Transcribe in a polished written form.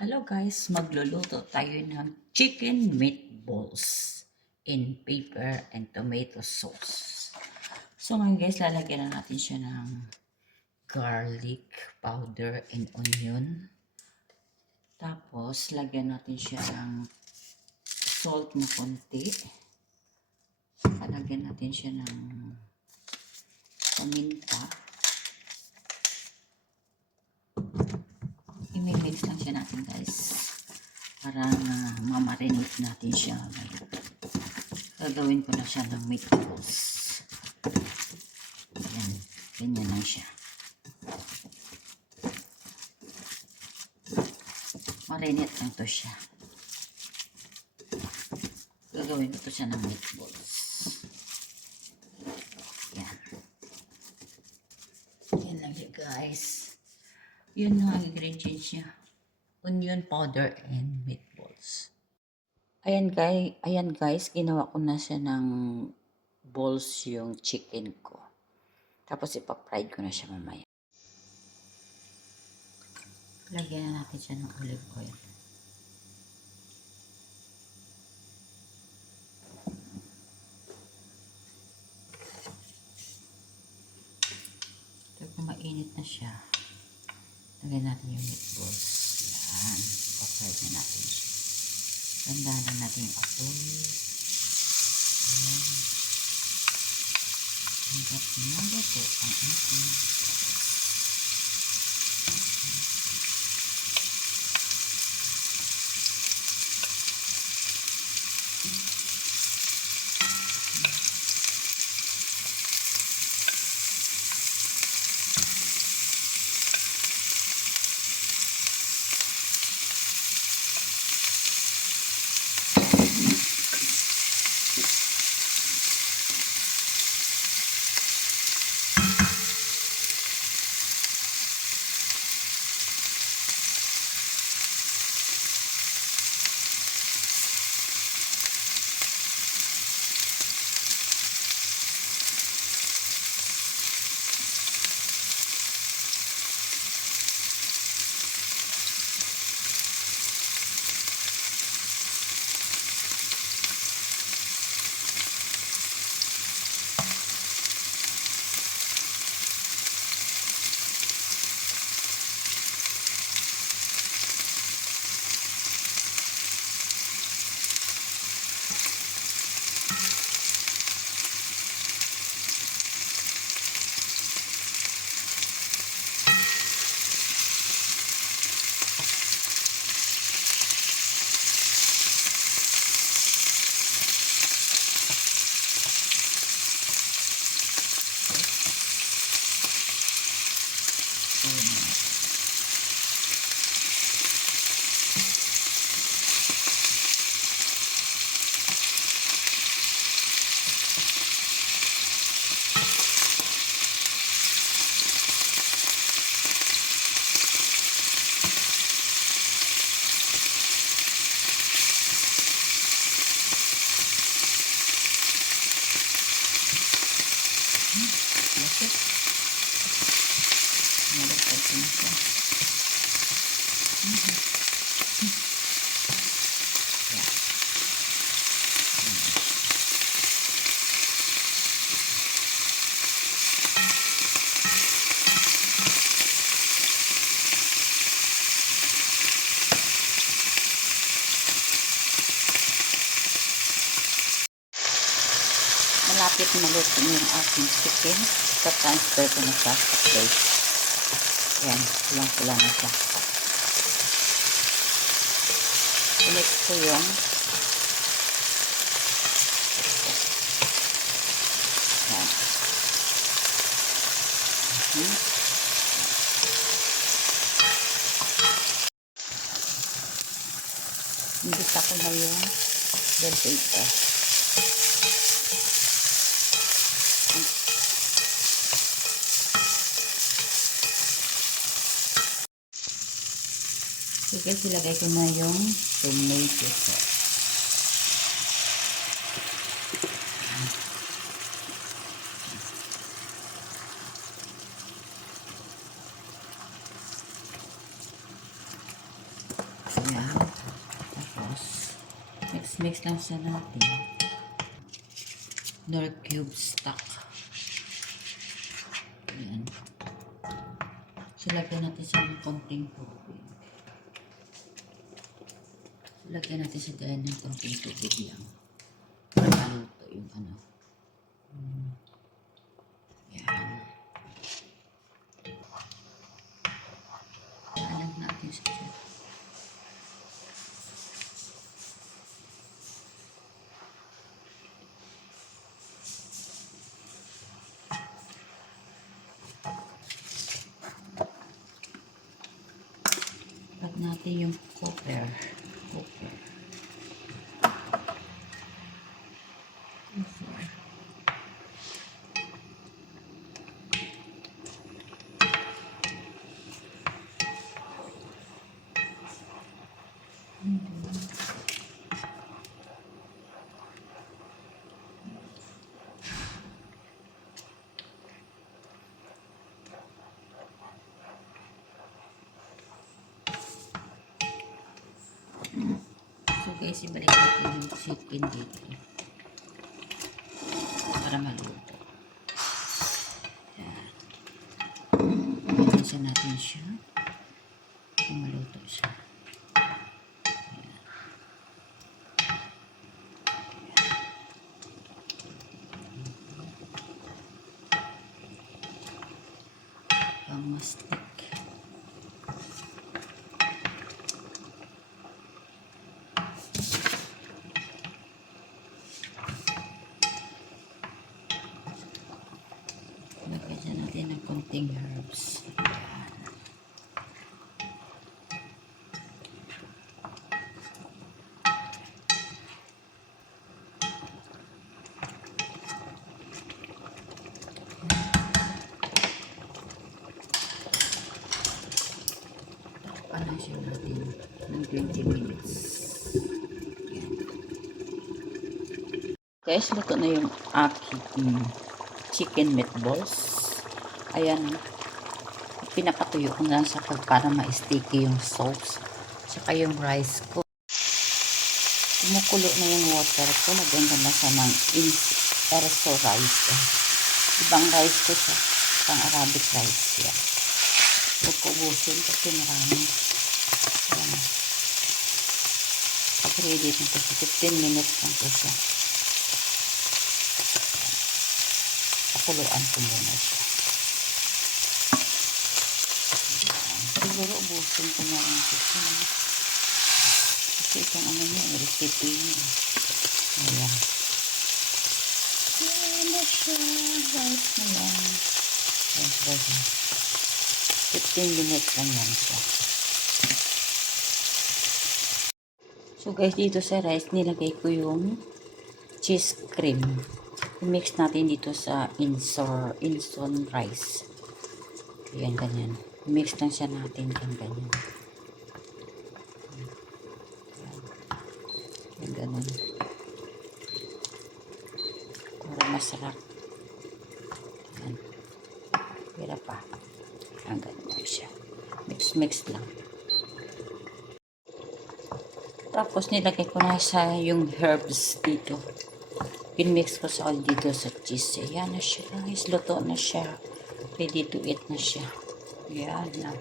Hello guys, magluluto tayo ng chicken meatballs in paper and tomato sauce. So ngayon guys, lalagyan na natin siya ng garlic powder and onion. Tapos, lagyan natin siya ng salt na konti. Saka lagyan natin siya ng paminta. I-mix lang siya natin guys. Para mamarinate natin siya. Gagawin ko na siya ng meatballs. Ayan, ganyan lang siya. Marinate lang to siya. Gagawin ko to siya ng meatballs. Yan. Yan lang siya guys. Yun ang ingredients niya. Onion powder and meatballs. Ayan guys, ginawa ko na siya ng balls yung chicken ko. Tapos ipa-fried ko na siya mamaya. Lagyan na natin siya ng olive oil. Kapag mainit na siya, lagyan natin yung meatballs. Yan, ipa-fried na natin siya. Tandaan natin yung apoy. Yan. Hanggat nalato ang ating lasik. Nalagpag ko na siya. Yan. Malapit maluto yung aking chicken. Transfer ko na siya sa plate. Ayan, pulang-pula na siya. Ulit ko yung ayan. Nagisa ko na yung bell paper. Sige, ilagay ko na yung tomato sauce. Ayan. Tapos, mix lang siya natin. Nor cube stock. Ayan. So, lagyan natin siya ng konting tubig. Lagyan natin siya dahil ng konting tubig lang. Para maluto yung ano. Ayan. Alam natin siya. Add natin yung copper. So guys, ibalik natin yung chicken dito para maluto. Ayan. Bilisan natin siya para maluto siya. Pang-mastic. Lagyan natin ng konting herbs. Takpan siya natin ng 20 minutes. Yan. Guys, luto na yung aking chicken meatballs. Ayan, pinapatuyo ko na sa para ma-sticky yung sauce. Saka yung rice ko. Kumukulo na yung water ko. Lagyan ko na siya ng erso rice. Ibang rice ko siya. Pang Arabic rice yan. Huwag ko ubusin kasi marami. Ayan. Pag ready na ito siya. 15 minutes lang ito siya. Pakuluan ko muna siya. Siguro ubusin ko na rin ito. Kasi itong ano niya, recipe niya. Ayan. Ayan na siya. Rice na yan. Ayan. 15 minutes lang yan siya. So guys, dito sa rice, nilagay ko yung cheese cream. I-mix natin dito sa instant rice. Ayan, ganyan. I-mix lang siya natin ganyan. Ayan, ganun. Para masarap. Ayan. Pira pa. Ayan, ganun siya. Mix lang. Tapos nilagay ko na sa yung herbs dito. Pinmix ko sa dito sa cheese. Ayan na siya guys. Luto na siya. Ready to eat na siya. Ayan na.